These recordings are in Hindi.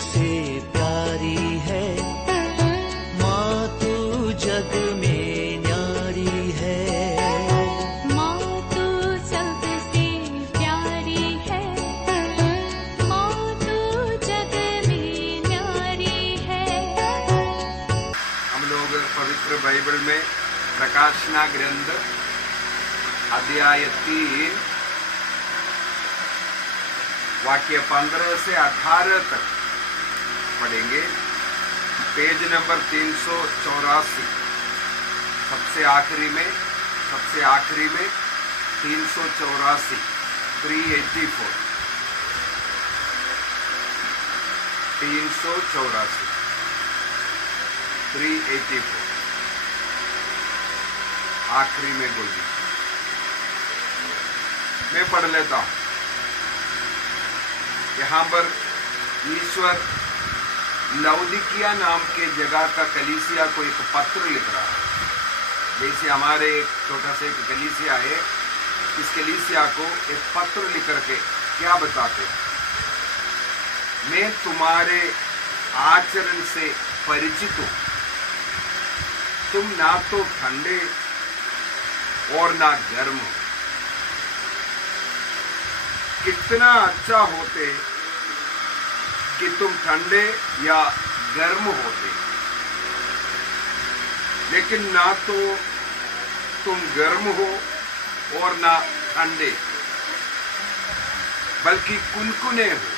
सबसे प्यारी है, माँ तू जग में न्यारी है। माँ तू सबसे प्यारी है, माँ तू जग में न्यारी है। हम लोग पवित्र बाइबल में प्रकाशना ग्रंथ अध्याय 3 वाक्य 15 से 18 तक पढ़ेंगे। पेज नंबर 384, सबसे आखिरी में 384, 384, 384 आखिरी में बोलिए। मैं पढ़ लेता हूं। यहाँ पर ईश्वर लौदीकिया नाम के जगह का कलीसिया को एक पत्र लिख रहा है। जैसे हमारे एक छोटा सा एक कलीसिया है, इस कलीसिया को एक पत्र लिख करके क्या बताते हैं? मैं तुम्हारे आचरण से परिचित हूं। तुम ना तो ठंडे और ना गर्म हो। कितना अच्छा होते कि तुम ठंडे या गर्म होते, लेकिन ना तो तुम गर्म हो और ना ठंडे, बल्कि कुनकुने हो।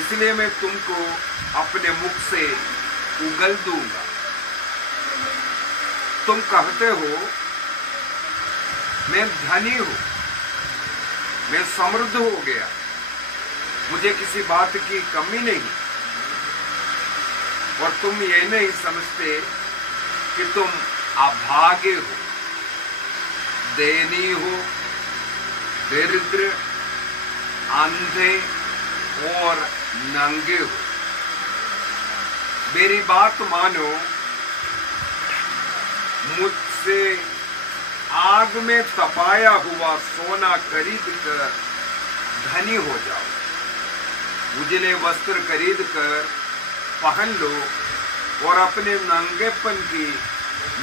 इसलिए मैं तुमको अपने मुख से उगल दूंगा। तुम कहते हो मैं धनी हूं, मैं समृद्ध हो गया, मुझे किसी बात की कमी नहीं। और तुम ये नहीं समझते कि तुम अभागे हो, दयनीय हो, दरिद्र, अंधे और नंगे हो। मेरी बात मानो, मुझसे आग में तपाया हुआ सोना खरीद कर धनी हो जाओ। उजले वस्त्र खरीद कर पहन लो और अपने नंगेपन की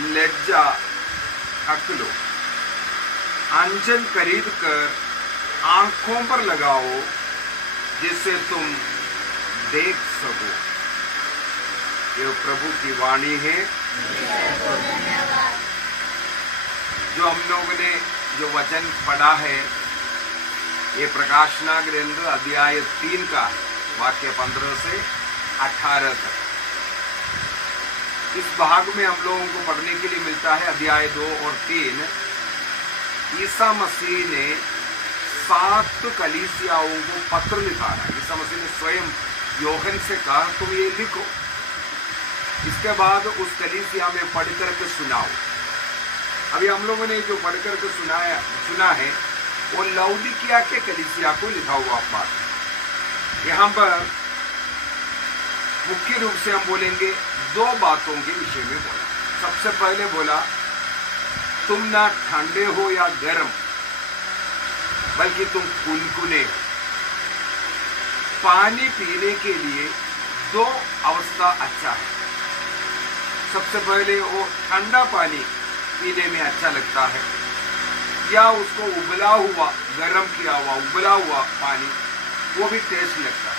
लज्जा ढक लो। अंजन खरीद कर आंखों पर लगाओ, जिससे तुम देख सको। ये प्रभु की वाणी है। जो हम लोगों ने जो वचन पढ़ा है, ये प्रकाशना ग्रंथ अध्याय 3 का वाक्य 15 से 18 तक। इस भाग में हम लोगों को पढ़ने के लिए मिलता है अध्याय 2 और 3। ईसा मसीह ने 7 कलीसियाओं को पत्र लिखा है। ईसा मसीह ने स्वयं योहन से कहा तुम ये लिखो, इसके बाद उस कलीसिया में पढ़ करके सुनाओ। अभी हम लोगों ने जो पढ़ करके सुना है वो लौदीकिया के कलीसिया को लिखा हुआ बात है। यहाँ पर मुख्य रूप से हम बोलेंगे 2 बातों के विषय में बोला। सबसे पहले बोला तुम ना ठंडे हो या गर्म, बल्कि तुम कुनकुने हो। पानी पीने के लिए 2 अवस्था अच्छा है। सबसे पहले वो ठंडा पानी पीने में अच्छा लगता है, या उसको उबला हुआ, गर्म किया हुआ उबला हुआ पानी, वो भी टेस्ट लगता है।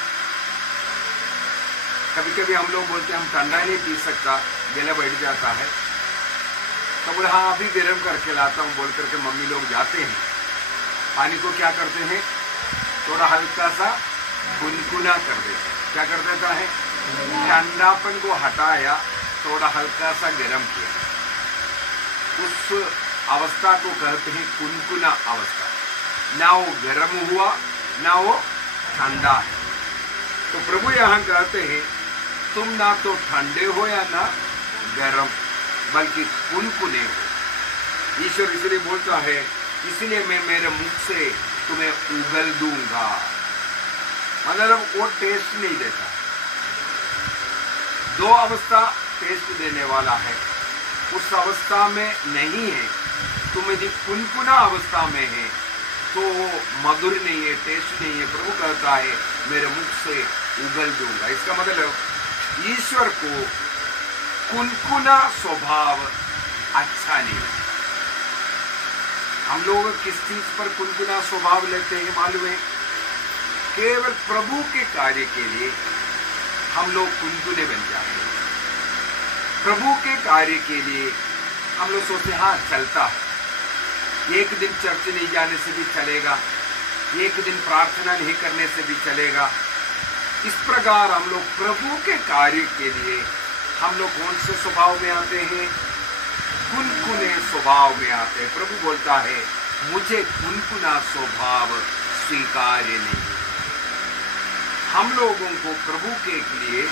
कभी कभी हम लोग बोलते हैं हम ठंडा नहीं पी सकता, गला बैठ जाता है, तो बोले हाँ अभी गर्म करके लाता हूँ बोल करके मम्मी लोग जाते हैं। पानी को क्या करते हैं, थोड़ा हल्का सा गुनगुना कर देते हैं। क्या कर देता है, ठंडापन को हटाया, थोड़ा हल्का सा गर्म किया। उस अवस्था को कहते हैं कुनकुना अवस्था। ना वो गर्म हुआ ना वो ठंडा है। तो प्रभु यहाँ कहते हैं तुम ना तो ठंडे हो या ना गर्म, बल्कि कुनकुने हो। ईश्वर इसलिए बोलता है, इसलिए मैं मेरे मुख से तुम्हें उगल दूंगा। मतलब वो टेस्ट नहीं देता। 2 अवस्था टेस्ट देने वाला है, उस अवस्था में नहीं है। तुम यदि कुनकुना अवस्था में है तो मधुर नहीं है, टेस्ट नहीं है। प्रभु कहता है मेरे मुख से उगल दूंगा। इसका मतलब ईश्वर को कुनकुना स्वभाव अच्छा नहीं है। हम लोग किस चीज पर कुनकुना स्वभाव लेते हैं मालूम है? केवल प्रभु के कार्य के लिए हम लोग कुनकुने बन जाते हैं। प्रभु के कार्य के लिए हम लोग सोचते हैं हाँ चलता है, एक दिन चर्च नहीं जाने से भी चलेगा, एक दिन प्रार्थना नहीं करने से भी चलेगा। इस प्रकार हम लोग प्रभु के कार्य के लिए हम लोग कौन से स्वभाव में आते हैं? कुनकुने स्वभाव में आते हैं। प्रभु बोलता है मुझे कुनकुना स्वभाव स्वीकार्य नहीं। हम लोगों को प्रभु के लिए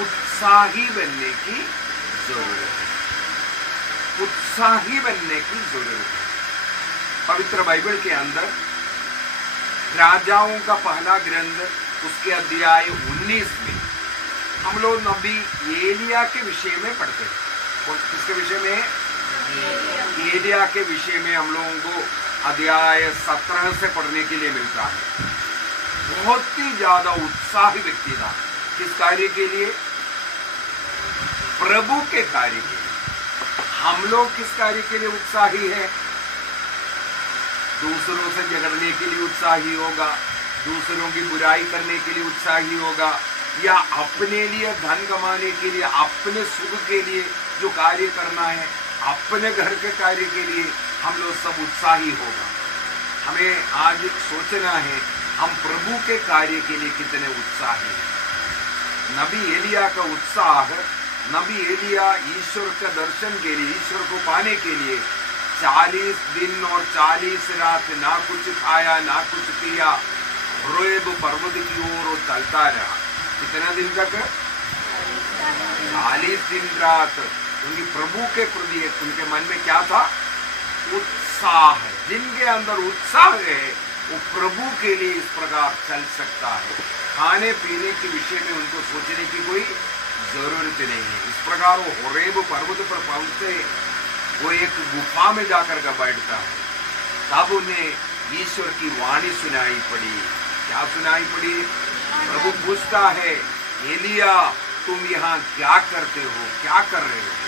उत्साही बनने की जरूरत है, उत्साही बनने की जरूरत है। पवित्र बाइबल के अंदर राजाओं का पहला ग्रंथ उसके अध्याय 19 में हम लोग नबी एलिया के विषय में पढ़ते हैं। किसके विषय में? एलिया के विषय में हम लोगों को अध्याय 17 से पढ़ने के लिए मिलता है। बहुत ही ज्यादा उत्साही व्यक्ति था। किस कार्य के लिए? प्रभु के कार्य के लिए। हम लोग किस कार्य के लिए उत्साही है? दूसरों से झगड़ने के लिए उत्साही होगा, दूसरों की बुराई करने के लिए उत्साही होगा, या अपने लिए धन कमाने के लिए, अपने सुख के लिए जो कार्य करना है, अपने घर के कार्य के लिए हम लोग सब उत्साही होगा। हमें आज सोचना है हम प्रभु के कार्य के लिए कितने उत्साही हैं। नबी एलिया का उत्साह, नबी एलिया ईश्वर का दर्शन के लिए, ईश्वर को पाने के लिए 40 दिन और 40 रात ना कुछ खाया ना कुछ पिया, होरेब पर्वत की ओर वो चलता रहा। कितना दिन तक? 40 दिन रात। उनकी प्रभु के प्रति उनके मन में क्या था? उत्साह। जिनके अंदर उत्साह है वो प्रभु के लिए इस प्रकार चल सकता है। खाने पीने के विषय में उनको सोचने की कोई जरूरत नहीं है। इस प्रकार वो होरेब पर्वत पर पहुंचते, वो एक गुफा में जाकर के बैठता है। तब उन्हें ईश्वर की वाणी सुनाई पड़ी। क्या सुनाई पड़ी? प्रभु पूछता है एलिया तुम यहाँ क्या करते हो, क्या कर रहे हो?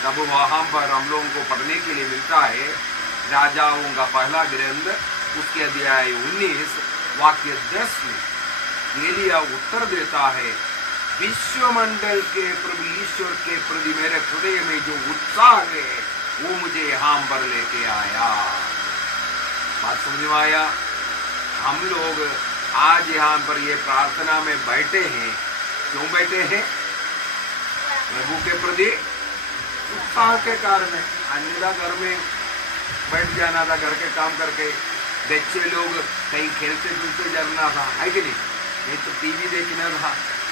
तब वहां पर हम लोगों को पढ़ने के लिए मिलता है राजाओं का पहला ग्रंथ उसके अध्याय 19 वाक्य 10 में एलिया उत्तर देता है विश्वमंडल के प्रभु ईश्वर के प्रति मेरे हृदय में जो उत्साह है वो मुझे यहाँ पर लेके आया। बात समझ में आया? हम लोग आज यहाँ पर ये प्रार्थना में बैठे हैं, क्यों बैठे हैं? प्रभु के प्रति उत्साह के कारण है। अन्यथा घर में बैठ जाना था, घर के काम करके, बच्चे लोग कहीं खेलते कूदते जाना था, है कि नहीं तो टीवी देखना था,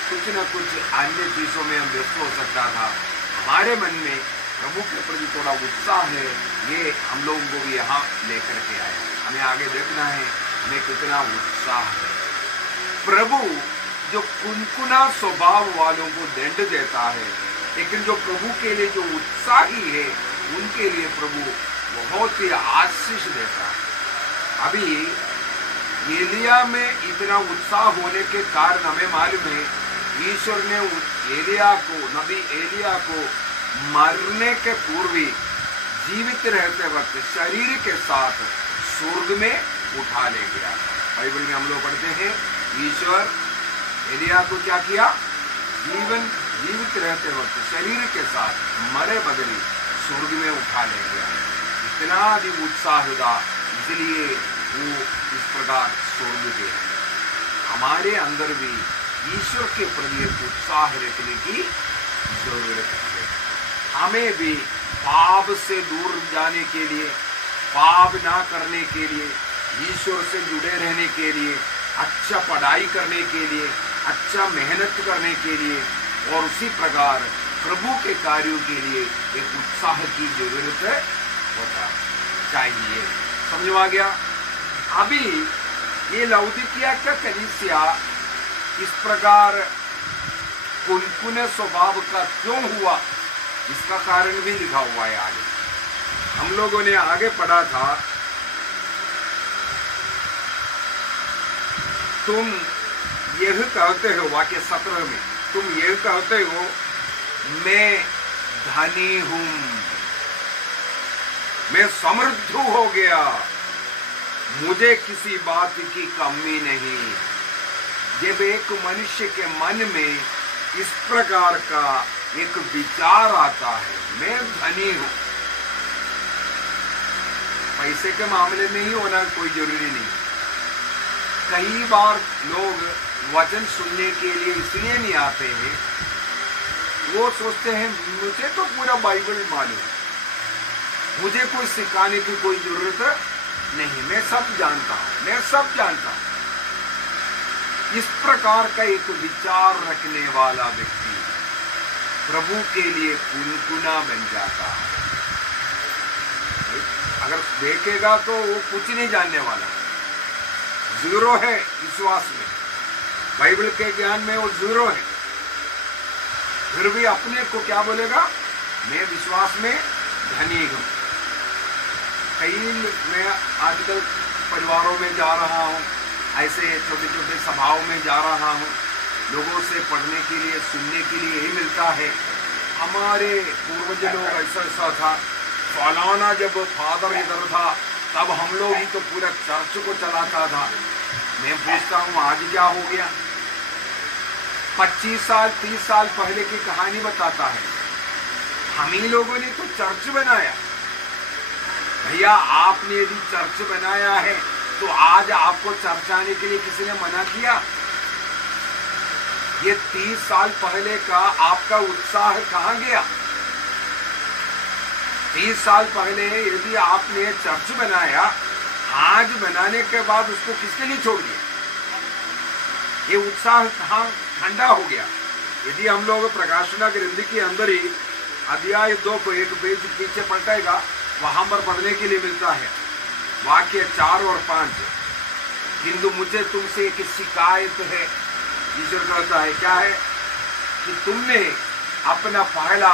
कुछ न कुछ अन्य चीजों में हम व्यस्त हो सकता था। हमारे मन में प्रभु के प्रति थोड़ा उत्साह है, ये हम लोगों को भी यहाँ लेकर के आया। हमें आगे देखना है हमें कितना उत्साह है। प्रभु जो कुनकुना स्वभाव वालों को दंड देता है, लेकिन जो प्रभु के लिए जो उत्साही है उनके लिए प्रभु बहुत ही आशीष देता है। अभी एलिया में इतना उत्साह होने के कारण हमें मालूम है ईश्वर ने एलिया को, नबी एलिया को मरने के पूर्व ही जीवित रहते वक्त शरीर के साथ स्वर्ग में उठा ले गया। बाइबल में हम लोग पढ़ते हैं ईश्वर एलिया को क्या किया? जीवित रहते वक्त शरीर के साथ मरे बदले स्वर्ग में उठा ले गया। इतना अधिक उत्साह था, इसलिए वो इस प्रकार स्वर्ग गया। हमारे अंदर भी ईश्वर के प्रति उत्साह रखने की जरूरत है। हमें भी पाप से दूर जाने के लिए, पाप ना करने के लिए, ईश्वर से जुड़े रहने के लिए, अच्छा पढ़ाई करने के लिए, अच्छा मेहनत करने के लिए और उसी प्रकार प्रभु के कार्यों के लिए एक उत्साह की जरूरत होता चाहिए। समझ में आ गया? अभी ये लौदीकिया का कलीसिया इस प्रकार कुनकुने स्वभाव का क्यों हुआ, इसका कारण भी लिखा हुआ है आगे। हम लोगों ने आगे पढ़ा था तुम यह कहते हो, वाक्य 17 में तुम यह कहते हो मैं धनी हूं, मैं समृद्ध हो गया, मुझे किसी बात की कमी नहीं। जब एक मनुष्य के मन में इस प्रकार का एक विचार आता है, मैं धनी हूं, पैसे के मामले में ही होना कोई जरूरी नहीं। कई बार लोग वचन सुनने के लिए इसलिए नहीं आते हैं, वो सोचते हैं मुझे तो पूरा बाइबल मालूम, मुझे कोई सिखाने की कोई जरूरत नहीं, मैं सब जानता हूं, मैं सब जानता हूं। इस प्रकार का एक विचार रखने वाला व्यक्ति प्रभु के लिए कुनकुना बन जाता है। अगर देखेगा तो वो कुछ नहीं जानने वाला, जीरो है विश्वास में, बाइबल के ज्ञान में वो जीरो है, फिर भी अपने को क्या बोलेगा, मैं विश्वास में धनी हूं। कई मैं आजकल परिवारों में जा रहा हूं, ऐसे छोटे छोटे सभाओं में जा रहा हूं, लोगों से पढ़ने के लिए सुनने के लिए यही मिलता है, हमारे पूर्वज लोग ऐसा ऐसा था, फलाना जब फादर इधर था तब हम लोग ही तो पूरा चर्च को चलाता था। मैं पूछता हूं आज क्या हो गया? 25 साल 30 साल पहले की कहानी बताता है, हम ही लोगों ने तो चर्च बनाया। भैया आपने यदि चर्च बनाया है तो आज आपको चर्च आने के लिए किसी ने मना किया? ये 30 साल पहले का आपका उत्साह कहां गया? 30 साल पहले यदि आपने चर्च बनाया, आज बनाने के बाद उसको किसके लिए छोड़ दिया? ये उत्साह कहां ठंडा हो गया? यदि हम लोग प्रकाशना ग्रंथ के अंदर ही अध्याय 2 को एक पेज पीछे पलटेगा, वहां पर पढ़ने के लिए मिलता है वाक्य 4 और 5। किंतु मुझे तुमसे एक शिकायत है, ईश्वर कहता है, क्या है? कि तुमने अपना पहला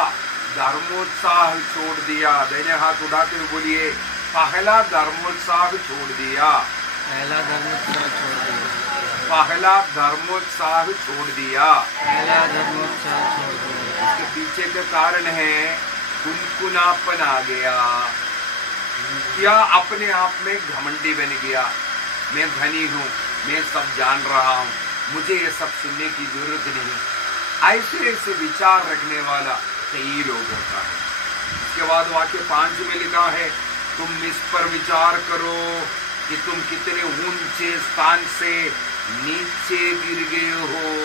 धर्मोत्साह छोड़ दिया। दाहिने हाथ उठाते हुए बोलिए, पहला धर्मोत्साह छोड़ दिया। पहला धर्मोत्साह छोड़ दिया। पहला धर्मोत्साह छोड़ दिया। पहला धर्मोत्साह छोड़ दिया। इसके पीछे का कारण है कुनकुनापन आ गया, या अपने आप में घमंडी बन गया, मैं धनी हूं, मैं सब जान रहा हूं, मुझे ये सब सुनने की जरूरत नहीं। ऐसे ऐसे विचार रखने वाला कई लोग होता है। इसके बाद वाक्य 5 में लिखा है, तुम इस पर विचार करो कि तुम कितने ऊंचे स्थान से नीचे गिर गए हो।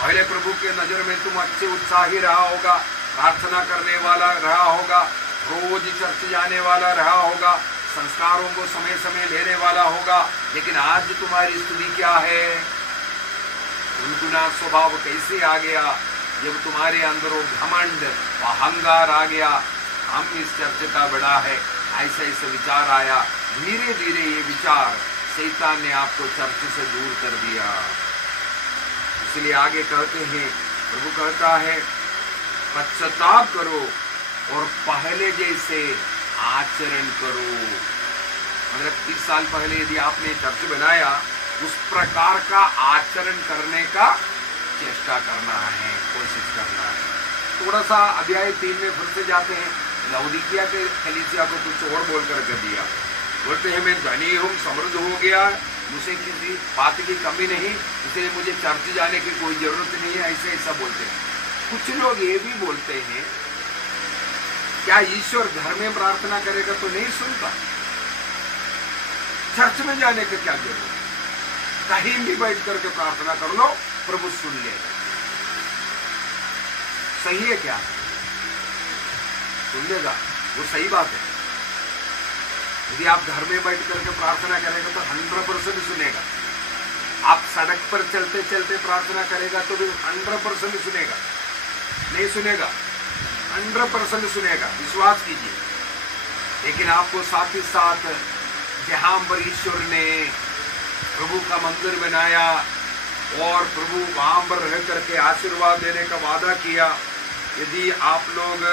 पहले प्रभु के नजर में तुम अच्छे उत्साही रहा होगा, प्रार्थना करने वाला रहा होगा, रोज चर्च जाने वाला रहा होगा, संस्कारों को समय समय लेने वाला होगा, लेकिन आज तुम्हारी स्थिति क्या है? गुनगुना स्वभाव कैसे आ गया? जब तुम्हारे अंदर वो घमंड अहंकार आ गया, हम इस चर्च का बड़ा है, ऐसा ऐसा विचार आया। धीरे धीरे ये विचार शैतान ने आपको चर्च से दूर कर दिया। इसलिए आगे कहते हैं, प्रभु कहता है, पश्चाताप करो और पहले जैसे आचरण करो। मतलब 30 साल पहले यदि आपने चर्च बनाया, उस प्रकार का आचरण करने का चेष्टा करना है, कोशिश करना है। थोड़ा सा अध्याय 3 में फिर से जाते हैं, लौदीकिया के कलीसिया को कुछ और बोल कर दिया। बोलते हैं, मैं धनी हूँ, समृद्ध हो गया, मुझे किसी बात की कमी नहीं, इसलिए मुझे चर्च जाने की कोई जरूरत नहीं है, ऐसे ऐसा बोलते हैं। कुछ लोग ये भी बोलते हैं, क्या ईश्वर घर में प्रार्थना करेगा तो नहीं सुनता? चर्च में जाने का क्या जरूरत? कहीं भी बैठ करके प्रार्थना कर लो, प्रभु सुन लेगा। सही है क्या? सुन लेगा, वो सही बात है। यदि आप घर में बैठ करके प्रार्थना करेगा तो 100% सुनेगा। आप सड़क पर चलते चलते प्रार्थना करेगा तो भी 100% सुनेगा। नहीं सुनेगा? 100% सुनेगा, विश्वास कीजिए। लेकिन आपको साथ ही साथ जहां पर ईश्वर ने प्रभु का मंदिर बनाया और प्रभु वहां पर रह करके आशीर्वाद देने का वादा किया, यदि आप लोग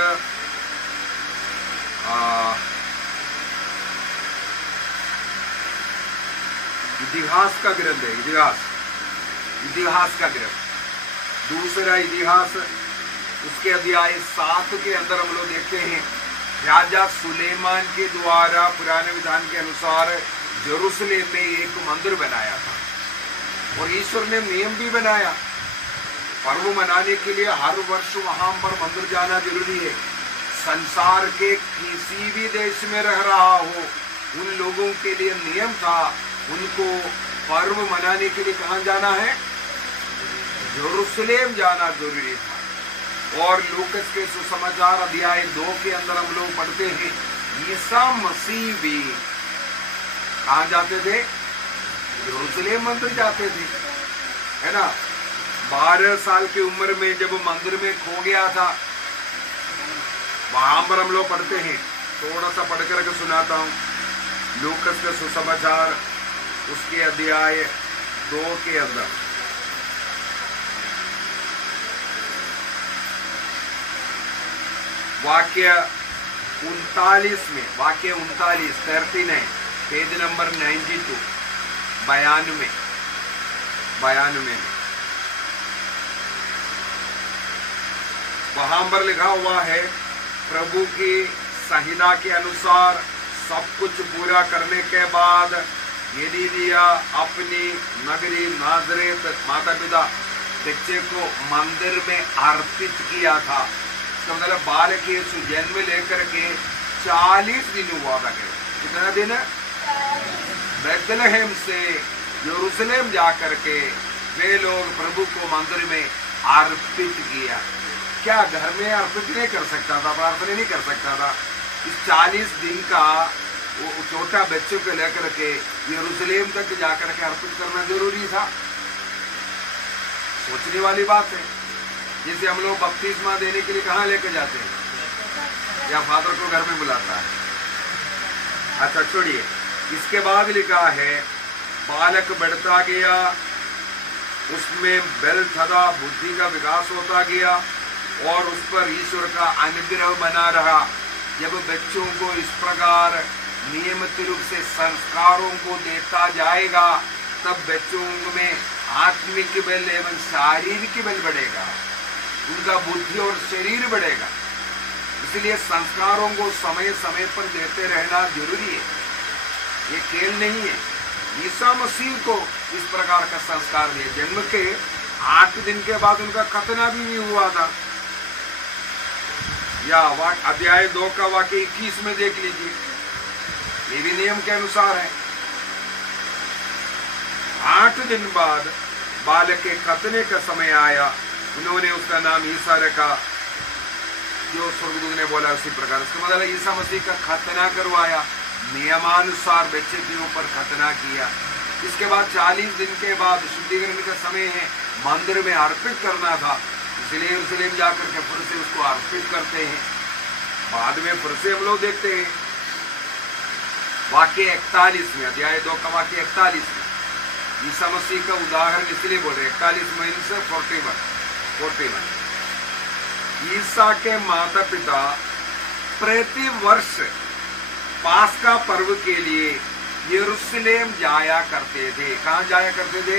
इतिहास का ग्रंथ है, इतिहास का ग्रंथ। दूसरा इतिहास उसके अध्याय 7 के अंदर हम लोग देखते हैं राजा सुलेमान के द्वारा पुराने विधान के अनुसार यरूशलेम में एक मंदिर बनाया था और ईश्वर ने नियम भी बनाया। पर्व मनाने के लिए हर वर्ष वहां पर मंदिर जाना जरूरी है। संसार के किसी भी देश में रह रहा हो उन लोगों के लिए नियम था, उनको पर्व मनाने के लिए कहां जाना है? यरूशलेम जाना जरूरी था। और लूकस के सुसमाचार अध्याय 2 के अंदर हम लोग पढ़ते हैं ईसा मसीह भी कहां जाते थे? यरूशलेम मंदिर जाते थे, है ना। 12 साल की उम्र में जब मंदिर में खो गया था, वहां पर हम लोग पढ़ते हैं, थोड़ा सा पढ़ करके सुनाता हूं। लूकस का सुसमाचार उसके अध्याय 2 के अंदर वाक्य 39 में, वाक्य 39 39 पेज नंबर 92 92 वहां पर लिखा हुआ है प्रभु की संहिता के अनुसार सब कुछ पूरा करने के बाद यदीदिया अपनी नगरी नाजरेत माता पिता बच्चे को मंदिर में अर्पित किया था। इसका मतलब बालक यीशु जन्म लेकर के 40 दिन हुआ था। कितना दिन? बेथलेहम से यरूशलेम जाकर के वे लोग प्रभु को मंदिर में अर्पित किया। क्या घर में अर्पित नहीं कर सकता था? प्रार्थना नहीं कर सकता था? इस 40 दिन का वो छोटा बच्चों को लेकर के यरूशलेम तक जाकर के अर्पित करना जरूरी था। सोचने वाली बात है। जैसे हम लोग बपतिस्मा देने के लिए कहाँ लेकर जाते हैं? या फादर को घर में बुलाता है। अच्छा छोड़िए, इसके बाद लिखा है बालक बढ़ता गया, उसमें बल तथा बुद्धि का विकास होता गया और उस पर ईश्वर का अनुग्रह बना रहा। जब बच्चों को इस प्रकार नियमित रूप से संस्कारों को देता जाएगा तब बच्चों में आत्मिक बल एवं शारीरिक बल बढ़ेगा, उनका बुद्धि और शरीर बढ़ेगा। इसलिए संस्कारों को समय समय पर देते रहना जरूरी है, ये खेल नहीं है। ईसा मसीह को इस प्रकार का संस्कार दिया। जन्म के 8 दिन के बाद उनका खतना भी हुआ था। या अध्याय 2 का वाक्य 21 में देख लीजिए, ये भी नियम के अनुसार है। 8 दिन बाद बालक के खतने का समय आया, उन्होंने उसका नाम ईसा रखा, जो स्वर्गदूत ने बोला उसी प्रकार। इसका मतलब ईसा मसीह का खतना करवाया, नियमानुसार बच्चे के ऊपर खतना किया। इसके बाद 40 दिन के बाद शुद्धिकरण का समय है, मंदिर में अर्पित करना था, इसलिए यरूशलेम जाकर के फिर से उसको अर्पित करते हैं। बाद में फिर से हम लोग देखते हैं वाक्य 41 में, अध्याय 2 का वाक्य 41 में ईसा मसीह का उदाहरण इसलिए बोल रहे 41 में से 41। ईसा के माता पिता प्रति वर्ष पास्का पर्व के लिए यरूशलेम जाया करते थे। कहाँ जाया करते थे?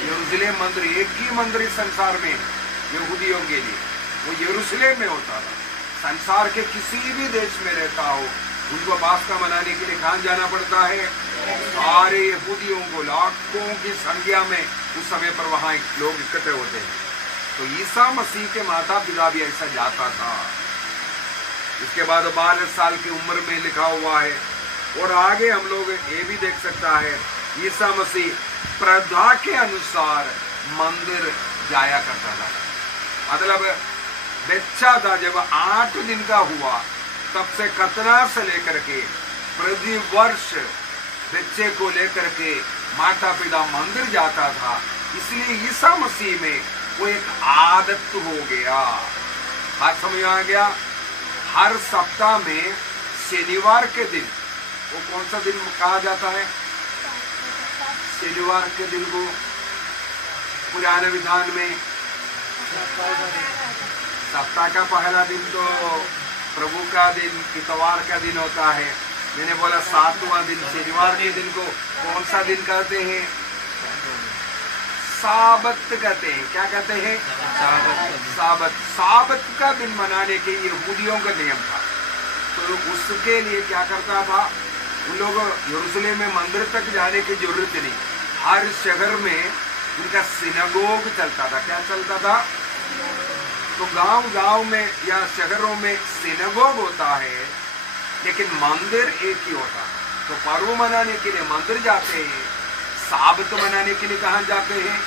यरूशलेम मंदिर। एक ही मंदिर संसार में यहूदियों के लिए, वो यरूशलेम में होता था। संसार के किसी भी देश में रहता हो, उनको पास्का मनाने के लिए कहाँ जाना पड़ता है? सारे यहूदियों को लाखों की संख्या में उस समय पर वहां लोग इकट्ठे होते हैं। तो ईसा मसीह के माता पिता भी ऐसा जाता था। इसके बाद 12 साल की उम्र में लिखा हुआ है। और आगे हम लोग ये भी देख सकता है ईसा मसीह प्रथा के अनुसार मंदिर जाया करता था। मतलब बच्चा था, जब 8 दिन का हुआ तब से खतना से लेकर के प्रति वर्ष बच्चे को लेकर के माता पिता मंदिर जाता था। इसलिए ईसा मसीह में वो एक आदत हो गया। हर समय आ गया, हर सप्ताह में शनिवार के दिन, वो कौन सा दिन कहा जाता है? शनिवार के दिन को पुराने विधान में सप्ताह का पहला दिन तो प्रभु का दिन, इतवार का दिन होता है। मैंने बोला 7वां दिन शनिवार के दिन को कौन सा दिन कहते हैं? साबत कहते हैं। क्या कहते हैं? साबत। साबत का दिन मनाने के यहूदियों का नियम था। तो उसके लिए क्या करता था, उन लोग यरूशलेम में मंदिर तक जाने की जरूरत नहीं, हर शहर में उनका सिनागोग चलता था। क्या चलता था? तो गांव गांव में या शहरों में सिनागोग होता है, लेकिन मंदिर एक ही होता है। तो पर्व मनाने के लिए मंदिर जाते हैं, साबत मनाने के लिए कहाँ जाते हैं?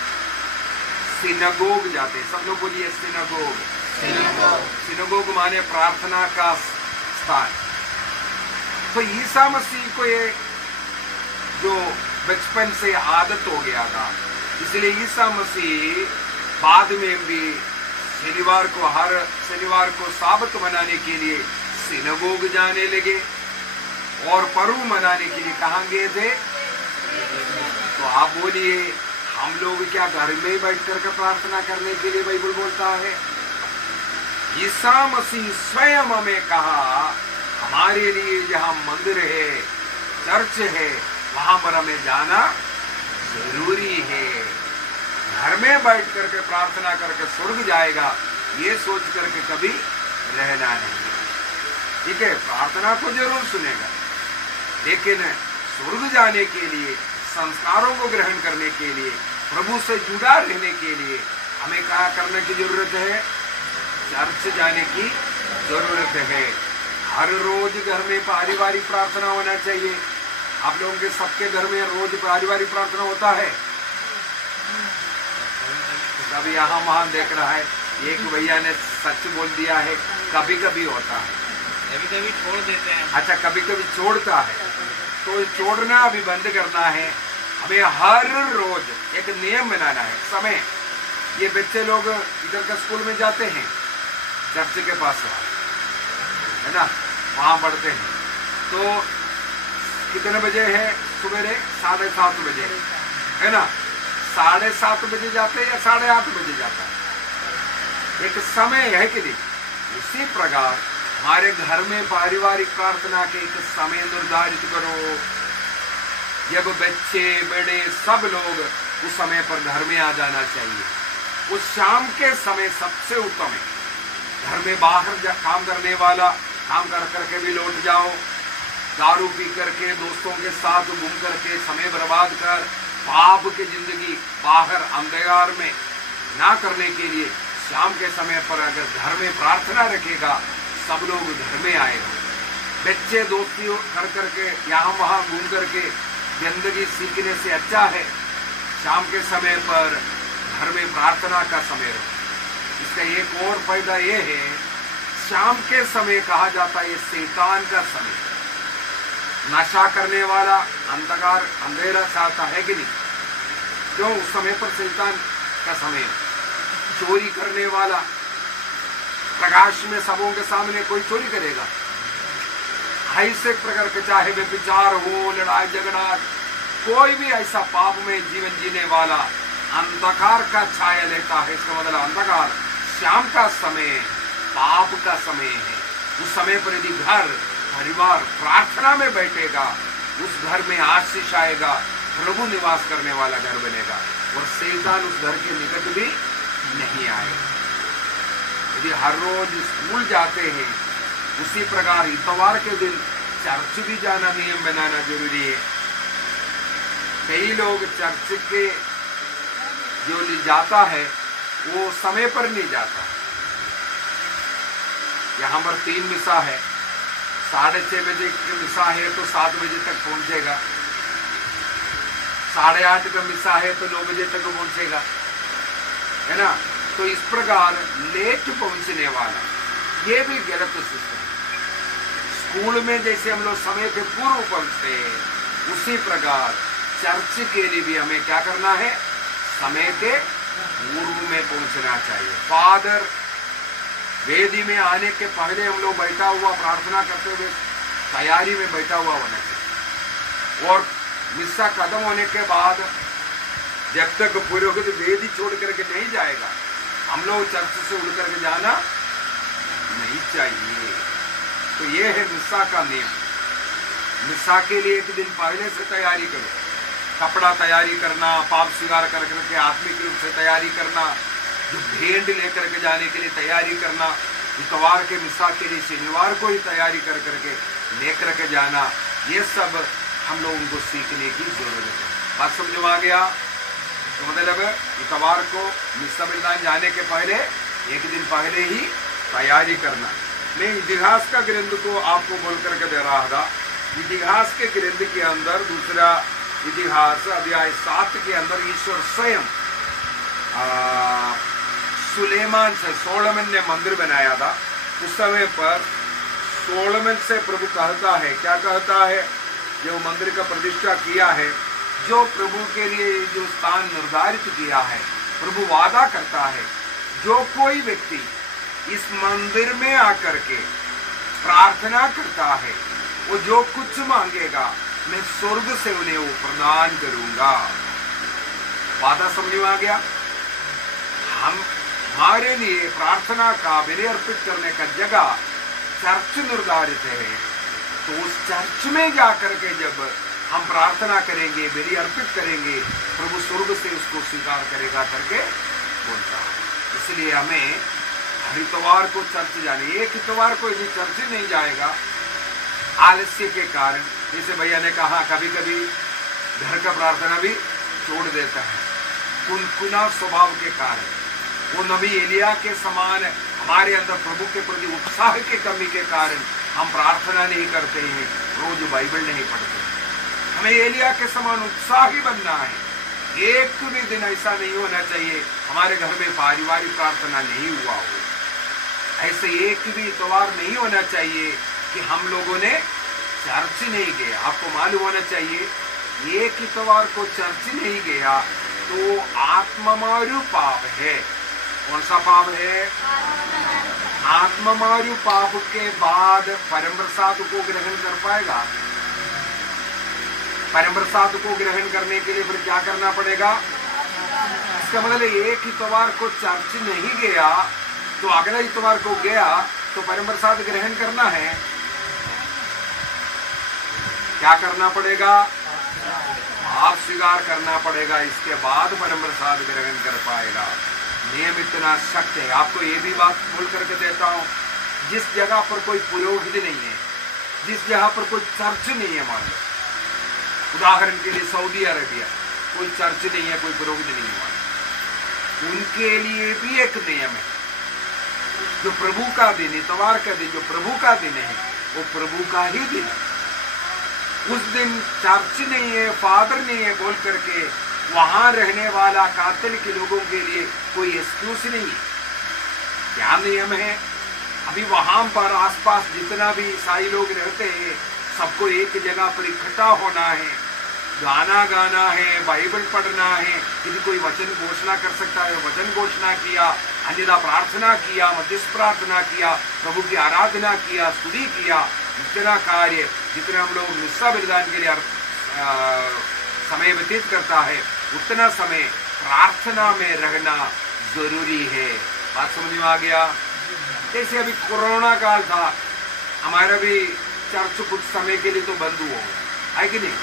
सिनागोग जाते हैं। सब लोग बोलिए सिनागोग। सिनागोग माने प्रार्थना का स्थान। तो ईसा मसीह को ये जो बचपन से आदत हो गया था, इसलिए ईसा मसीह बाद में भी शनिवार को, हर शनिवार को साबत मनाने के लिए सिनागोग जाने लगे। और पर्व मनाने के लिए कहाँ गए थे? तो आप बोलिए, हम लोग क्या घर में ही बैठ कर प्रार्थना करने के लिए बाइबल बोलता है? ईसा मसीह स्वयं हमें कहा, हमारे लिए जहाँ मंदिर है, चर्च है, वहां पर हमें जाना जरूरी है। घर में बैठ करके प्रार्थना करके स्वर्ग जाएगा, ये सोच करके कभी रहना नहीं। ठीक है, प्रार्थना को जरूर सुनेगा, लेकिन स्वर्ग जाने के लिए, संस्कारों को ग्रहण करने के लिए, प्रभु से जुड़ा रहने के लिए हमें क्या करने की जरूरत है? चर्च जाने की जरूरत है। हर रोज घर में पारिवारिक प्रार्थना होना चाहिए। आप लोगों के सबके घर में रोज पारिवारिक प्रार्थना होता है? कभी यहाँ वहां देख रहा है, एक भैया ने सच बोल दिया है, कभी कभी होता है, कभी कभी छोड़ देते हैं। अच्छा, कभी कभी छोड़ता है, तो छोड़ना अभी बंद करना है। हमें हर रोज एक नियम बनाना है। समय, ये बच्चे लोग इधर का स्कूल में जाते हैं, चर्च के पास है ना, वहां पढ़ते हैं। तो कितने बजे है? सुबह 7:30 बजे है ना। 7:30 बजे जाते हैं या 8:30 बजे जाता है? एक समय है कि नहीं? उसी प्रकार हमारे घर में पारिवारिक प्रार्थना के एक समय निर्धारित करो, जब बच्चे बड़े सब लोग उस समय पर घर में आ जाना चाहिए। उस शाम के समय सबसे उत्तम है। घर में बाहर काम करने वाला काम कर करके भी लौट जाओ, दारू पी करके दोस्तों के साथ घूम करके समय बर्बाद कर पाप की जिंदगी बाहर अंधकार में ना करने के लिए शाम के समय पर अगर घर में प्रार्थना रखेगा, सब लोग घर में आएगा। बच्चे दोस्ती कर करके यहाँ वहाँ घूम करके जिंदगी सीखने से अच्छा है शाम के समय पर घर में प्रार्थना का समय रहो। इसका एक और फायदा ये है, शाम के समय कहा जाता है ये शैतान का समय। नशा करने वाला अंधकार अंधेरा चाहता है कि नहीं? क्यों? उस समय पर शैतान का समय है। चोरी करने वाला प्रकाश में सबों के सामने कोई चोरी करेगा? ऐसे प्रकार के, चाहे वे विचार हो, लड़ाई झगड़ा, कोई भी ऐसा पाप में जीवन जीने वाला अंधकार का छाया लेता है। इसका मतलब अंधकार शाम का समय पाप का समय है। उस समय पर यदि घर परिवार प्रार्थना में बैठेगा, उस घर में आशीष आएगा, प्रभु निवास करने वाला घर बनेगा और शैतान उस घर के निकट भी नहीं आएगा। यदि हर रोज स्कूल जाते हैं, उसी प्रकार इतवार के दिन चर्च भी जाना नियम बनाना जरूरी है। कई लोग चर्च के जो जाता है वो समय पर नहीं जाता। यहाँ पर 3 मिसा है, 6:30 बजे की मिसा है तो 7 बजे तक पहुंचेगा, 8:30 का मिसा है तो 9 बजे तक पहुंचेगा, है ना। तो इस प्रकार लेट पहुंचने वाला ये भी गलत सिस्टम। स्कूल में जैसे हम लोग समय के पूर्व पहुंचते हैं, उसी प्रकार चर्च के लिए भी हमें क्या करना है? समय के पूर्व में पहुंचना चाहिए। फादर वेदी में आने के पहले हम लोग बैठा हुआ प्रार्थना करते हुए तैयारी में बैठा हुआ होना चाहिए। और मिस्सा खत्म होने के बाद जब तक पुरोहित वेदी छोड़ करके नहीं जाएगा, हम लोग चर्च से उड़ करके जाना नहीं चाहिए। तो ये है मिस्सा का नियम। मिसा के लिए एक दिन पहले से तैयारी करो। कपड़ा तैयारी करना, पाप स्वीकार कर करके आत्मिक रूप से तैयारी करना, जो भेंट लेकर के जाने के लिए तैयारी करना, इतवार के मिसा के लिए शनिवार को ही तैयारी कर करके लेकर के जाना, ये सब हम लोगों को सीखने की जरूरत है। बात समझ में आ गया? तो मतलब इतवार को मिसा बलिदान जाने के पहले एक दिन पहले ही तैयारी करना। मैं इतिहास का ग्रंथ को आपको बोल करके दे रहा था। इतिहास के ग्रंथ के अंदर दूसरा इतिहास अध्याय 7 के अंदर ईश्वर स्वयं सुलेमान से, सोलोमन ने मंदिर बनाया था। उस समय पर सोलोमन से प्रभु कहता है, क्या कहता है? जो मंदिर का प्रतिष्ठा किया है, जो प्रभु के लिए जो स्थान निर्धारित किया है, प्रभु वादा करता है जो कोई व्यक्ति इस मंदिर में आकर के प्रार्थना करता है, वो जो कुछ मांगेगा मैं स्वर्ग से उन्हें वो प्रदान करूंगा। वादा समझ में आ गया? हमारे लिए प्रार्थना का बलि अर्पित करने का जगह चर्च निर्धारित है। तो उस चर्च में जाकर के जब हम प्रार्थना करेंगे, बलि अर्पित करेंगे, प्रभु स्वर्ग से उसको स्वीकार करेगा करके बोलता है। इसलिए हमें हर इतवार को चर्च जाने, एक इतवार को यदि चर्च नहीं जाएगा आलस्य के कारण, जैसे भैया ने कहा कभी कभी घर का प्रार्थना भी छोड़ देता है कुनकुना स्वभाव के कारण। वो नबी एलिया के समान हमारे अंदर प्रभु के प्रति उत्साह की कमी के कारण हम प्रार्थना नहीं करते हैं, रोज बाइबल नहीं पढ़ते। हमें एलिया के समान उत्साही बनना है। एक भी दिन ऐसा नहीं होना चाहिए हमारे घर में पारिवारिक प्रार्थना नहीं हुआ हो। ऐसे एक भी इतवार नहीं होना चाहिए कि हम लोगों ने चर्च नहीं गए। आपको मालूम होना चाहिए एक इतवार को चर्च नहीं गया तो आत्ममारू पाप है। कौन सा पाप है? आत्ममारू पाप के बाद परम प्रसाद को ग्रहण कर पाएगा? परम प्रसाद को ग्रहण करने के लिए फिर क्या करना पड़ेगा? इसका मतलब एक इतवार को चर्च नहीं गया तो अगला इतवार को गया तो परम प्रसाद ग्रहण करना है। क्या करना पड़ेगा? आप स्वीकार करना पड़ेगा, इसके बाद परम प्रसाद ग्रहण कर पाएगा। नियम इतना सख्त है। आपको ये भी बात बोल करके देता हूं, जिस जगह पर कोई पुरोहित नहीं है, जिस जगह पर कोई चर्च नहीं है, मान लो उदाहरण के लिए सऊदी अरेबिया, कोई चर्च नहीं है, कोई पुरोहित नहीं है, उनके लिए भी एक नियम है। जो प्रभु का दिन, इतवार का दिन जो प्रभु का दिन है, वो प्रभु का ही दिन है। उस दिन चर्च नहीं है, फादर नहीं है बोल करके वहां रहने वाला कैथोलिक लोगों के लिए कोई एक्सक्यूज नहीं है। क्या नियम है? अभी वहां पर आसपास जितना भी ईसाई लोग रहते हैं, सबको एक जगह पर इकट्ठा होना है, गाना गाना है, बाइबल पढ़ना है। यदि कोई वचन घोषणा कर सकता है वचन घोषणा किया, अन्यथा प्रार्थना किया, मध्यस्थ प्रार्थना किया, प्रभु की आराधना किया, स्तुति किया। जितना कार्य, जितना हम लोग मिस्सा बलिदान के लिए समय व्यतीत करता है, उतना समय प्रार्थना में रहना जरूरी है। बात समझ में आ गया? जैसे अभी कोरोना काल था, हमारा भी चर्च कुछ समय के लिए तो बंद हुआ है कि नहीं?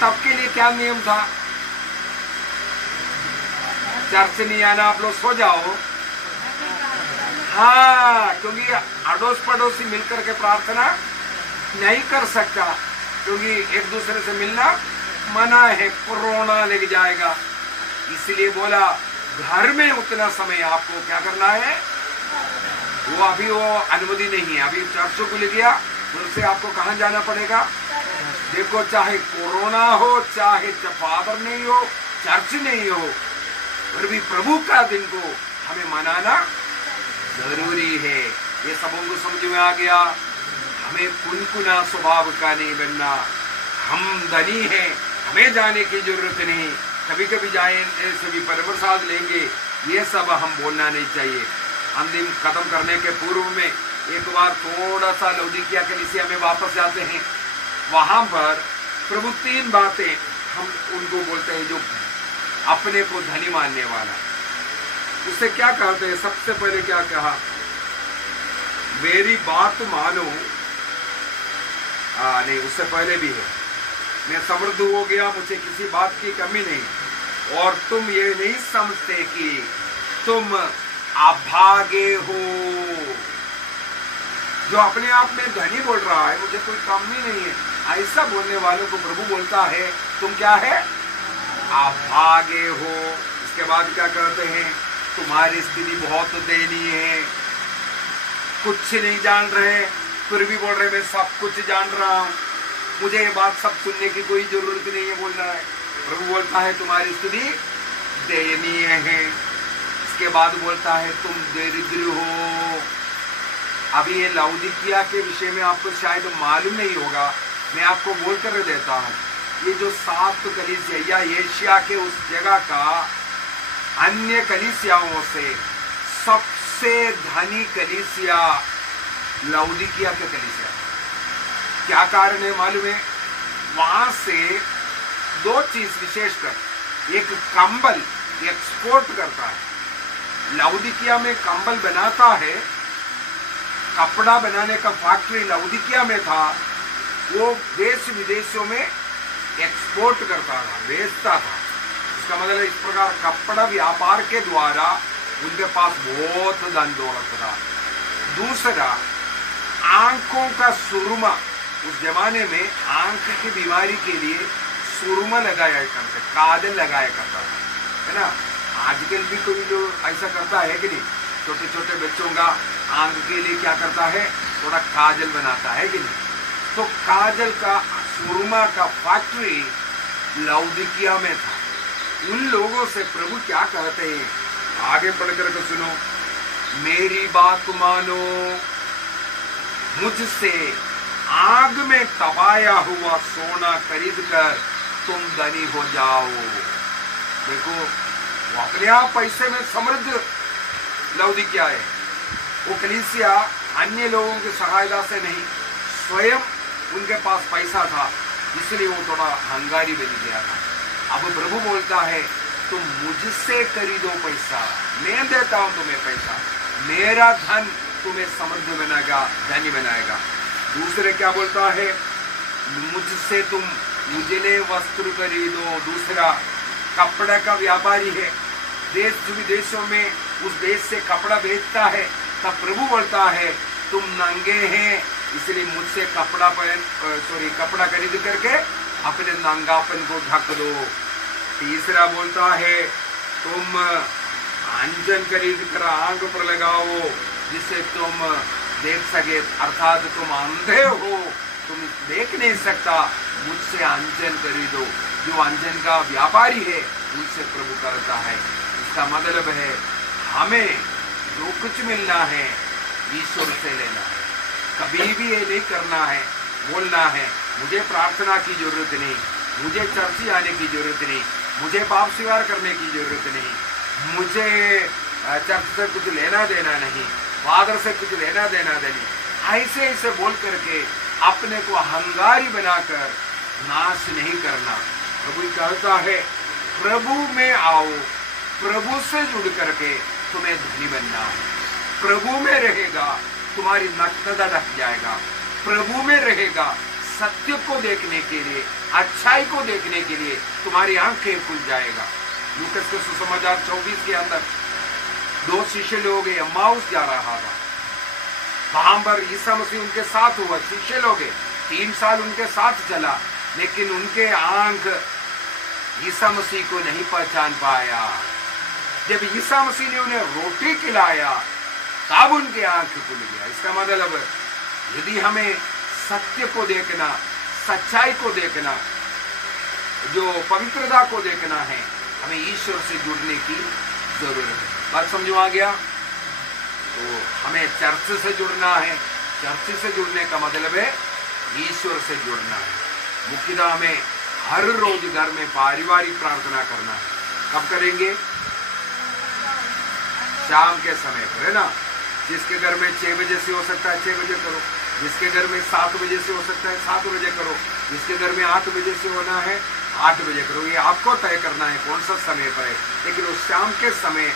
तब के लिए क्या नियम था? चर्च नहीं आना, आप लोग सो जाओ। हाँ, क्योंकि अड़ोस पड़ोसी मिलकर के प्रार्थना नहीं कर सकता, क्योंकि एक दूसरे से मिलना मना है, कोरोना लग जाएगा। इसलिए बोला घर में उतना समय आपको क्या करना है, वो अभी वो अनुमति नहीं है। अभी चर्चों को ले गया, उससे आपको कहाँ जाना पड़ेगा? देखो, चाहे कोरोना हो, चाहे फादर नहीं हो, चर्च नहीं हो, फिर भी प्रभु का दिन को हमें मनाना जरूरी है। ये सबों को समझ में आ गया? हमें कुनकुना स्वभाव का नहीं बनना। हम धनी हैं, हमें जाने की जरूरत नहीं, कभी कभी जाए सभी परम प्रसाद लेंगे, ये सब हम बोलना नहीं चाहिए। अंतिम खत्म करने के पूर्व में एक बार थोड़ा सा लौदीकिया कलीसिया में वापस जाते हैं। वहां पर प्रभु 3 बातें हम उनको बोलते हैं जो अपने को धनी मानने वाला। उससे क्या कहते हैं? सबसे पहले क्या कहा? मेरी बात मानो नहीं, उससे पहले भी है। मैं समृद्ध हो गया, मुझे किसी बात की कमी नहीं, और तुम ये नहीं समझते कि तुम अभागे हो। जो अपने आप में धनी बोल रहा है, मुझे कोई कमी नहीं है, ऐसा बोलने वालों को प्रभु बोलता है तुम क्या है, अभागे हो। इसके बाद क्या कहते हैं, तुम्हारी स्थिति बहुत दयनीय है, कुछ नहीं जान रहे, फिर भी बोल रहे मैं सब कुछ जान रहा हूं, मुझे ये बात सब सुनने की कोई जरूरत नहीं है, बोल रहा है। प्रभु बोलता है तुम्हारी स्थिति दयनीय है। इसके बाद बोलता है तुम दरिद्र हो। अभी ये लाउदिकिया के विषय में आपको शायद मालूम नहीं होगा, मैं आपको बोल कर देता हूं, ये जो 7 कलीसिया या एशिया के उस जगह का अन्य कलीसियाओं से सबसे धनी कलीसिया लाउदिकिया के कलीसिया। क्या कारण है मालूम है, वहां से 2 चीज विशेषकर, एक कंबल एक्सपोर्ट करता है, लाउदिकिया में कंबल बनाता है, कपड़ा बनाने का फैक्ट्री लाउदिकिया में था, वो देश विदेशों में एक्सपोर्ट करता था, बेचता था। इसका मतलब इस प्रकार कपड़ा व्यापार के द्वारा उनके पास बहुत धन दौलत था। दूसरा, आंखों का सुरमा, उस जमाने में आंख की बीमारी के लिए सुरमा लगाया करते, काजल लगाया करता था, है ना। आजकल भी कोई लोग ऐसा करता है कि नहीं, छोटे छोटे बच्चों का आंख के लिए क्या करता है, थोड़ा काजल बनाता है कि नहीं। तो काजल का सुरमा का फैक्ट्री लाउदिकिया में था। उन लोगों से प्रभु क्या कहते हैं, आगे पढ़कर के सुनो, मेरी बात मानो, मुझसे आग में तबाया हुआ सोना खरीद कर तुम धनी हो जाओ। देखो, वो अपने आप पैसे में समृद्ध लाउदिकिया है। वो कलीसिया अन्य लोगों की सहायता से नहीं, स्वयं उनके पास पैसा था, इसलिए वो थोड़ा हंगारी बन गया था। अब प्रभु बोलता है तुम मुझसे खरीदो पैसा, मैं देता हूं तुम्हें पैसा, मेरा धन तुम्हें समृद्ध बनाएगा, धनी बनाएगा। दूसरे क्या बोलता है, मुझसे तुम उजले वस्त्र खरीदो। दूसरा, कपड़े का व्यापारी है, देश विदेशों में उस देश से कपड़ा बेचता है। तब प्रभु बोलता है तुम नंगे हैं, इसलिए मुझसे कपड़ा खरीद करके अपने नंगापन को ढक दो। तीसरा बोलता है तुम अंजन खरीद कर आंख पर लगाओ, जिससे तुम देख सके, अर्थात तुम अंधे हो, तुम देख नहीं सकता, मुझसे अंजन खरीदो। जो अंजन का व्यापारी है उनसे प्रभु करता है। इसका मतलब है हमें जो कुछ मिलना है ईश्वर से लेना है। कभी भी ये नहीं करना है, बोलना है मुझे प्रार्थना की जरूरत नहीं, मुझे चर्च आने की जरूरत नहीं, मुझे पाप स्वीकार करने की जरूरत नहीं, मुझे चर्च से कुछ लेना देना नहीं, फादर से कुछ लेना देना नहीं। ऐसे ऐसे बोल करके अपने को हंगारी बनाकर नाश नहीं करना। प्रभु कहता है प्रभु में आओ, प्रभु से जुड़ करके तुम्हें धनी बनना है। प्रभु में रहेगा तुम्हारी नग्नता ढक जाएगा, प्रभु में रहेगा सत्य को देखने के लिए, अच्छाई को देखने के लिए तुम्हारी आंखें खुल जाएगा। लूकस के सुसमाचार 24 के अंदर 2 शिष्य लोग एम्माउस जा रहा था, वहां पर ईसा मसीह उनके साथ हुआ, शिष्य लोग 3 साल उनके साथ चला, लेकिन उनके आंख ईसा मसीह को नहीं पहचान पाया। जब ईसा मसीह ने उन्हें रोटी खिलाया तब उनके आंख खुल गया। इसका मतलब यदि हमें सत्य को देखना, सच्चाई को देखना, जो पवित्रता को देखना है, हमें ईश्वर से जुड़ने की जरूरत है। बात समझ आ गया? तो हमें चर्च से जुड़ना है। चर्च से जुड़ने का मतलब है ईश्वर से जुड़ना है। मुख्यतः हमें हर रोज घर में पारिवारिक प्रार्थना करना है। कब करेंगे? शाम के समय पर, है ना। जिसके घर में 6 बजे से हो सकता है 6 बजे करो, जिसके घर में 7 बजे से हो सकता है 7 बजे करो, जिसके घर में 8 बजे से होना है 8 बजे करो। ये आपको तय करना है कौन सा समय पर है, लेकिन उस शाम के समय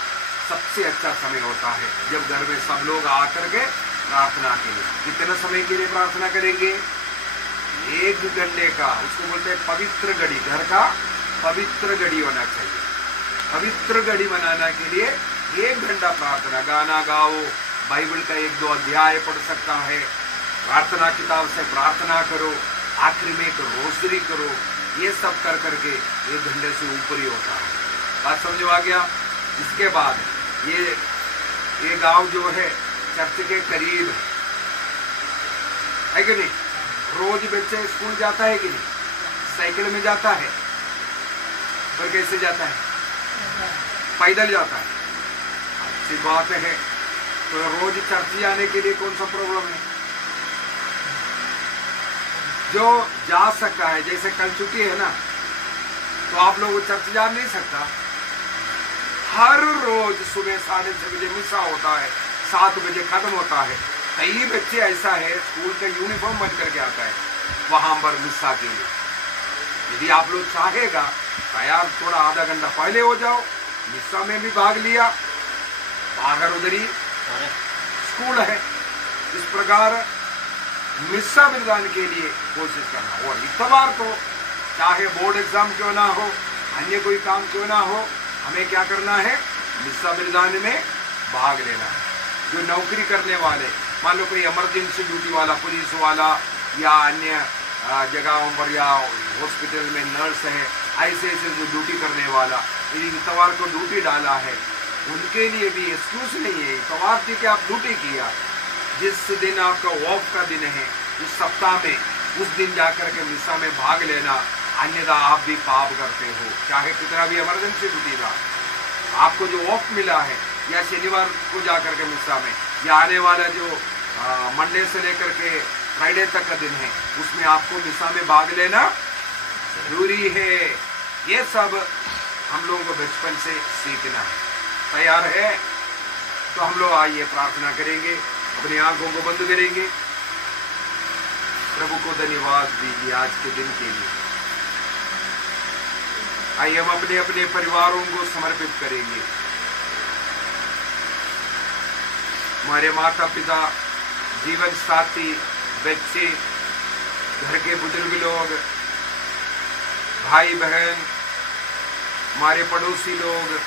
सबसे अच्छा समय होता है जब घर में सब लोग आकर के प्रार्थना के लिए। कितने समय के लिए प्रार्थना करेंगे? 1 घंटे का, उसको बोलते हैं पवित्र घड़ी। घर का पवित्र घड़ी होना चाहिए। पवित्र घड़ी बनाने के लिए 1 घंटा प्रार्थना, गाना गाओ, बाइबल का 1-2 अध्याय पढ़ सकता है, प्रार्थना किताब से प्रार्थना करो, आखिरी में एक रोसरी करो, ये सब कर करके 1 घंटे से ऊपर ही होता है। बात समझ में आ गया? इसके बाद ये गांव जो है चर्च के करीब है कि नहीं? रोज बच्चे स्कूल जाता है कि नहीं? साइकिल में जाता है, पर कैसे जाता है? पैदल जाता है। अच्छी बात है। तो रोज चर्च जाने के लिए कौन सा प्रॉब्लम है? जो जा सकता है, जैसे कल छुट्टी है ना, तो आप लोग चर्च जा नहीं सकता। हर रोज सुबह 6:30 बजे मिसा होता है, 7 बजे खत्म होता है। कई बच्चे ऐसा है स्कूल का यूनिफॉर्म बन करके आता है वहां पर मिसा के लिए। यदि आप लोग चाहेगा तैयार, थोड़ा आधा घंटा पहले हो जाओ, मिसा में भी भाग लिया, बाहर उधर ही स्कूल है। इस प्रकार मिसा बलिदान के लिए कोशिश करना। और इतवार को चाहे बोर्ड एग्जाम क्यों ना हो, अन्य कोई काम क्यों ना हो, हमें क्या करना है? मिसा बलिदान में भाग लेना है। जो नौकरी करने वाले, मान लो कोई इमरजेंसी ड्यूटी वाला, पुलिस वाला या अन्य जगहों पर या हॉस्पिटल में नर्स है, ऐसे जो ड्यूटी करने वाला, यदि इतवार को ड्यूटी डाला है, उनके लिए भी एक्सक्यूज नहीं है। इतवार थी कि आप ड्यूटी किया, जिस दिन आपका ऑफ का दिन है उस सप्ताह में, उस दिन जाकर के मिसा में भाग लेना, अन्यथा आप भी पाप करते हो। चाहे कितना भी इमरजेंसी ड्यूटी था, आपको जो ऑफ मिला है, या शनिवार को जाकर के मिसा में, या आने वाला जो मंडे से लेकर के फ्राइडे तक का दिन है, उसमें आपको मिसा में भाग लेना जरूरी है। ये सब हम लोगों को बचपन से सीखना है। तैयार है? तो हम लोग आइए प्रार्थना करेंगे, अपनी आंखों को बंद करेंगे। प्रभु को धन्यवाद दीजिए आज के दिन के लिए। आइए हम अपने अपने परिवारों को समर्पित करेंगे। हमारे माता पिता, जीवन साथी, बच्चे, घर के बुजुर्ग लोग, भाई बहन, हमारे पड़ोसी लोग,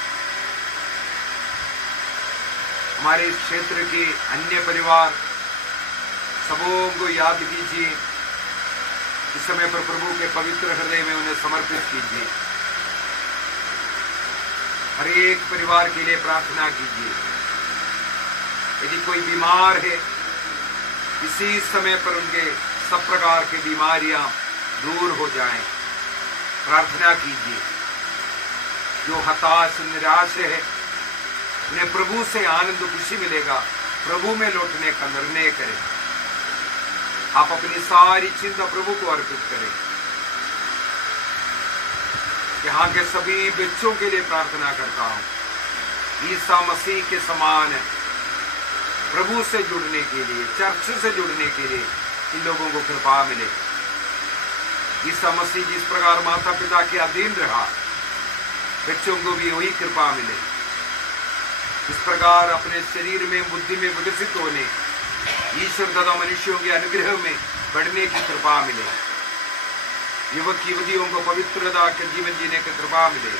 हमारे इस क्षेत्र के अन्य परिवार, सबों को याद कीजिए। इस समय पर प्रभु के पवित्र हृदय में उन्हें समर्पित कीजिए। हर एक परिवार के लिए प्रार्थना कीजिए। यदि कोई बीमार है, इसी समय पर उनके सब प्रकार की बीमारियां दूर हो जाएं, प्रार्थना कीजिए। जो हताश निराश है, उन्हें प्रभु से आनंद खुशी मिलेगा, प्रभु में लौटने का निर्णय करें। आप अपनी सारी चिंता प्रभु को अर्पित करें। यहाँ के सभी बच्चों के लिए प्रार्थना करता हूं, ईसा मसीह के समान प्रभु से जुड़ने के लिए, चर्च से जुड़ने के लिए इन लोगों को कृपा मिले। ईसा मसीह जिस प्रकार माता पिता के अधीन रहा, बच्चों को भी वही कृपा मिले। इस प्रकार अपने शरीर में, बुद्धि में विकसित होने, ईश्वर तथा मनुष्यों के अनुग्रह में बढ़ने की कृपा मिले। युवक युवतियों को पवित्रता के जीवन जीने की कृपा मिले।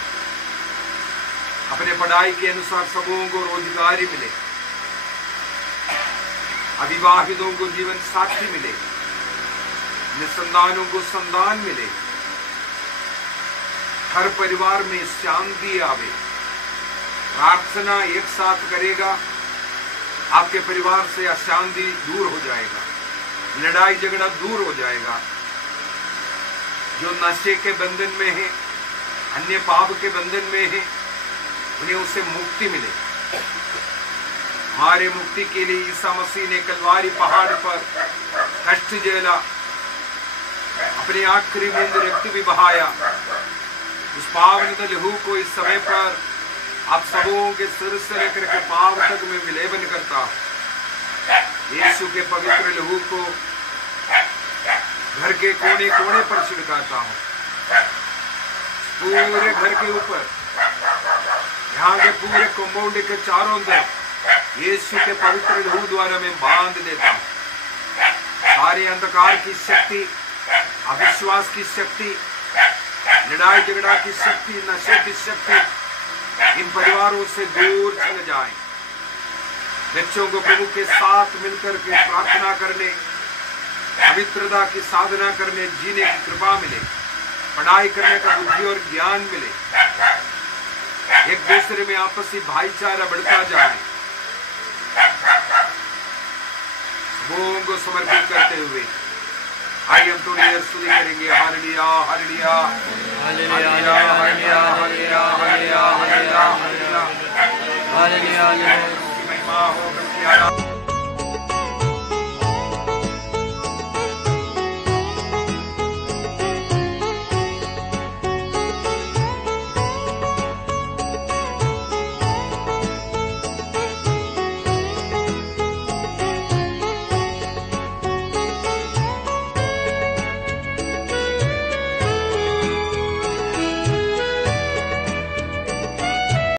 अपने पढ़ाई के अनुसार सबों को रोजगारी मिले। अविवाहितों को जीवन साथी मिले। निसंतानों को संतान मिले। हर परिवार में शांति आवे। प्रार्थना एक साथ करेगा, आपके परिवार से अशांति दूर हो जाएगा, लड़ाई झगड़ा दूर हो जाएगा। जो नशे के बंधन में है, अन्य पाप के बंधन में है, उन्हें उससे मुक्ति मिले। हमारे मुक्ति के लिए ईसा मसीह ने कलवारी पहाड़ पर कष्ट झेला, अपने आखिरी बूंद रक्त भी बहाया। उस पावन लहू को इस समय पर आप सबों के सिर से लेकर के पांव तक में विलेपन करता हूं। यीशु के पवित्र लहू को घर के कोने कोने पर छिड़काता हूं, पूरे घर के ऊपर, यहाँ के पूरे कंपाउंड के चारों तरफ यीशु के पवित्र लहू द्वारा मैं बांध देता हूं। सारे अंधकार की शक्ति अविश्वास की शक्ति, लड़ाई झगड़ा की शक्ति, नशे की शक्ति इन परिवारों से दूर चले जाए। बच्चों को प्रभु के साथ मिलकर के प्रार्थना करने, पवित्रता की साधना करने, जीने की कृपा मिले, पढ़ाई करने का बुद्धि और ज्ञान मिले, एक दूसरे में आपसी भाईचारा बढ़ता जाए। सबों को समर्पित करते हुए आइए हम थोड़ी देर स्तुति करेंगे। Hallelujah hallelujah hallelujah hallelujah hallelujah hallelujah hallelujah hallelujah hallelujah, महिमा हो,